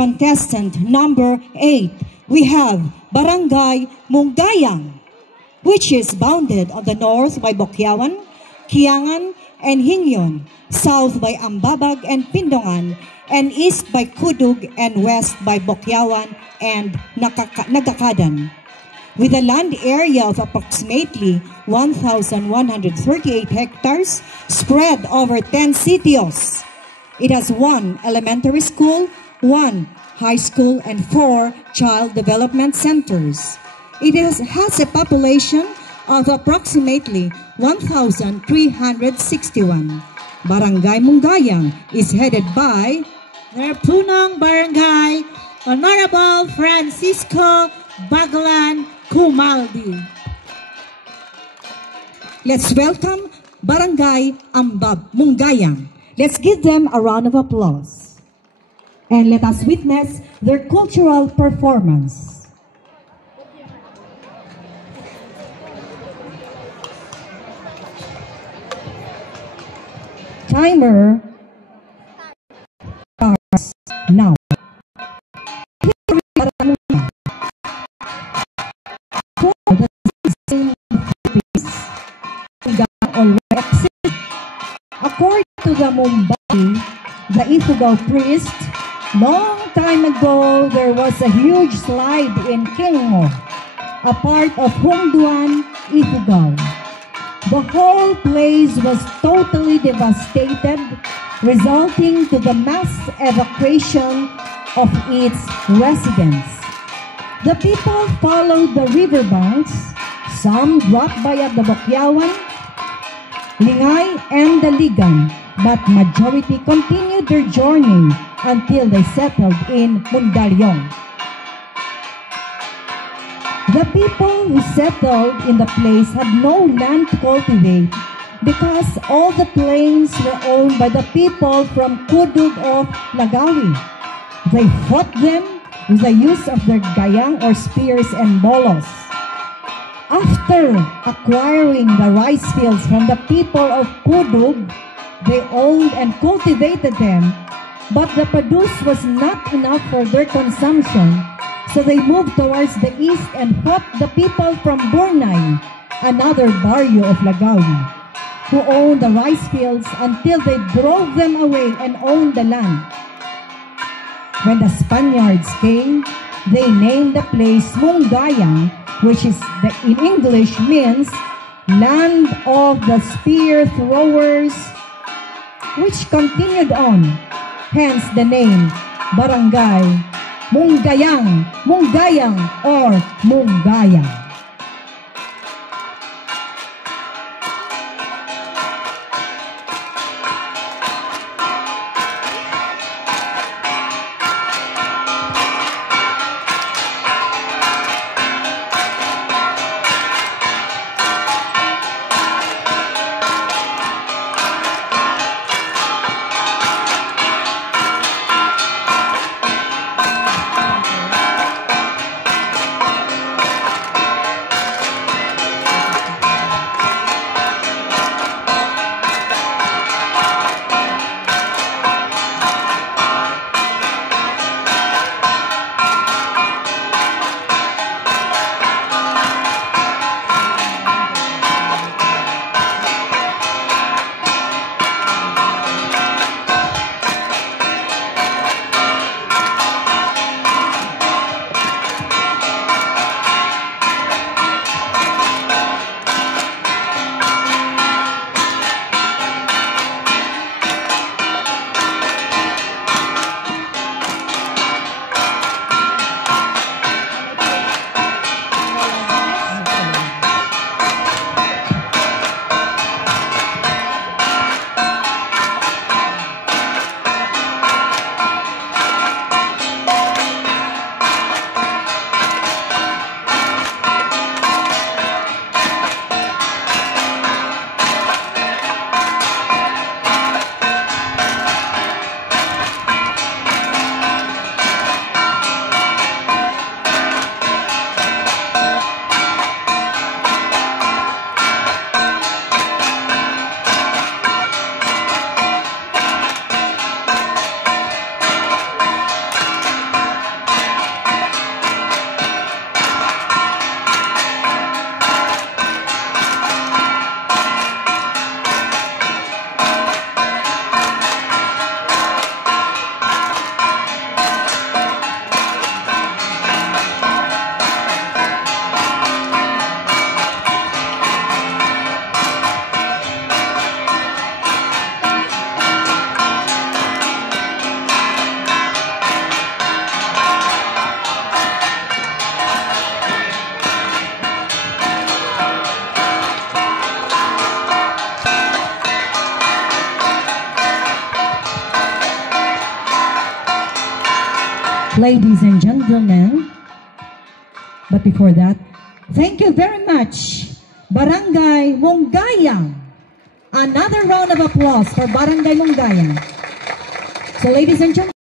contestant number 8, we have Barangay Munggayang, which is bounded on the north by Bokyawan, Kiangan, and Hingyon, south by Ambabag and Pindongan, and east by Kudug and west by Bokyawan and Nagakadan. With a land area of approximately 1,138 hectares spread over 10 sitios. It has 1 elementary school, 1 high school, and 4 child development centers. It has a population of approximately 1,361. Barangay Munggayang is headed by their Punong Barangay, Honorable Francisco Baglan Kumaldi. Let's welcome Barangay Ambab Munggayang. Let's give them a round of applause. And let us witness their cultural performance. Timer starts now. According to the Mumbai, the Ifugao priest, long time ago there was a huge slide in Kingo, a part of Hongduan, Ifugao. The whole place was totally devastated, resulting to the mass evacuation of its residents. The people followed the riverbanks. Some dropped by at the Bokyawan, Lingay, and the Ligan, but majority continued their journey until they settled in Mundalyong. The people who settled in the place had no land to cultivate because all the plains were owned by the people from Kudug of Lagawi. They fought them with the use of their gayang or spears and bolos. After acquiring the rice fields from the people of Kudug, they owned and cultivated them, but the produce was not enough for their consumption, so they moved towards the east and fought the people from Burnay, another barrio of Lagawi, who owned the rice fields until they drove them away and owned the land. When the Spaniards came, they named the place Munggayang, which is in English means land of the spear throwers, which continued on, hence the name Barangay Munggayang, Munggayang or Munggayang. Ladies and gentlemen, but before that, thank you very much, Barangay Mongayang. Another round of applause for Barangay Mongayang. So ladies and gentlemen,